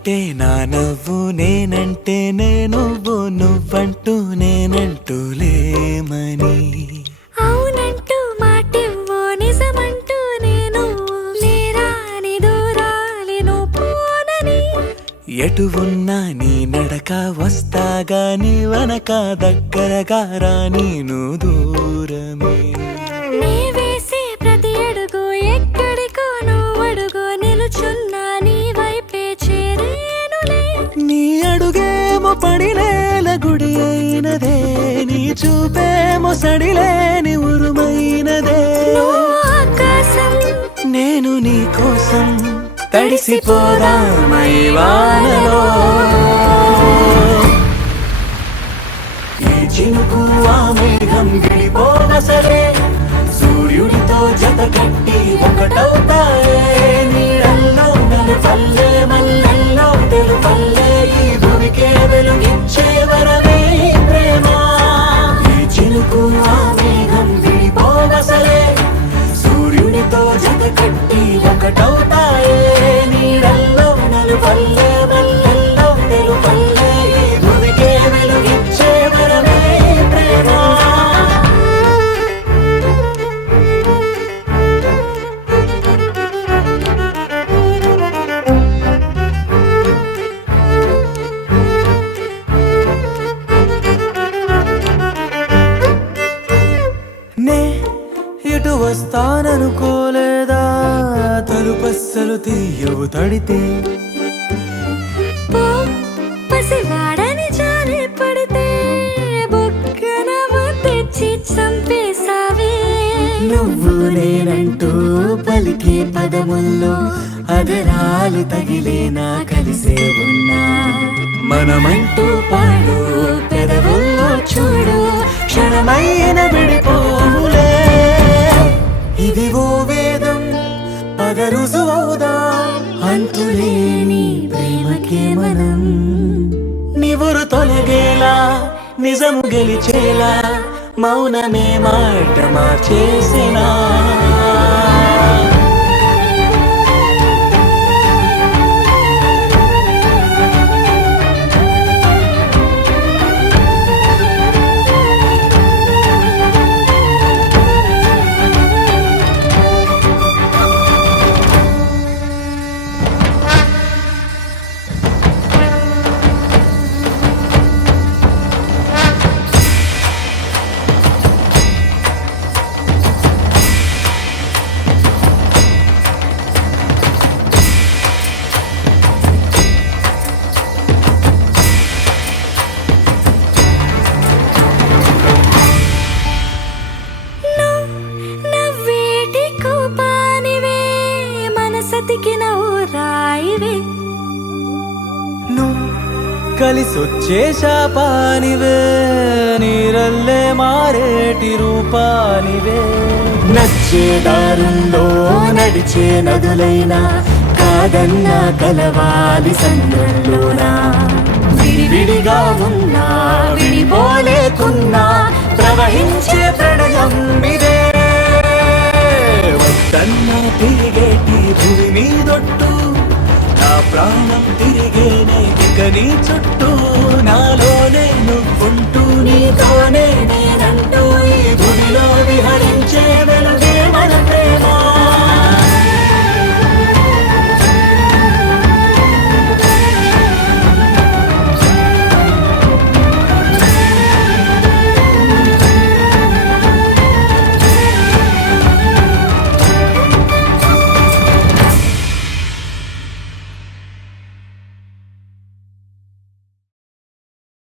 నువ్వంటే నా నవ్వు, నేనంటే నువ్వు, నువ్వంటూ నేనంటూ లేమని. అవునంటూ మాటివ్వు, నిజమంటూ నేను లేరాని దూరాలి నువ్వు పోనని. ఎటు ఉన్నా నీ నడక, వస్తాగా నీ వనక, దగ్గరగా రాని నువ్వు దూరమే. నీ వేసే ప్రతి అడుగు ఎక్కడికో నువ్వు అడుగు, నిలుచున్నా నీ వైపే చేరేనులే. నీ అడుగేమో పడినేల గుడి అయినదే, నీ చూపేమో సడిలేని ఉరుమైనదే. నువ్వు ఆకాశం, నేను నీ కోసం తడిసిపోదామై వానలో. ఈ చినుకు ఆ మేఘం విడిపోవసలే, సూర్యుడితో జత కట్టి ఒకటవుతాయే. నీడల్లో నలుపల్లె, మల్లెల్లో తెలుపల్లె, ఈ భూమికే వెలుగిచ్చే వరమే ప్రేమ. ఈ చినుకు ఆ మేఘం విడిపోవసలే, సూర్యుడితో జత కట్టి ఒకటవుతాయే. నీడల్లో నలుపల్లె, మల్లెల్లో తెలుపల్లె, ఈ భూమికే వెలుగిచ్చే వరమే ప్రేమ. నే ఇటు వస్తాననుకోలేదా, తలుపస్సలు తీయవు తడితే. పో పసివాడని జాలి పడితే, బొక్కన తెచ్చి చంపేశావే. నువ్వు నేనంటూ పలికే పదముల్లో అదరాలు తగిలేనా కలిసే ఉన్నా. మనమంటూ పాడు పెదవుల్లో చూడు, క్షణమైన విడిపోవులే. ఇది ఓ వేదం, పద రుజువవుదా, అంతులేని ప్రేమకే మనం. నివురు తొలగేలా, నిజము గెలిచేలా, మౌనమే మాట మార్చేసినా. నవ్వేటి కోపానివే, మనసతికిన ఊరాయివే. నువ్వు కలిసొచ్చే శాపానివే, నీరల్లే మారేటి రూపానివే. నచ్చే దారుల్లో నడిచే నదులైనా, కాదన్నా కలవాలి సంద్రంలోనా. విడివిడిగా ఉన్నా, విడిపోలేకున్నా, ప్రవహించే ప్రణయం ఇదే. వద్దన్నా తిరిగేటి భూమి మీదొట్టు, నా ప్రాణం తిరిగేనే ఇక నీ చుట్టూ. నాలోనే నువ్వుంటూ, నీతోనే నేనంటూ, ఈ భూమిలో విహరి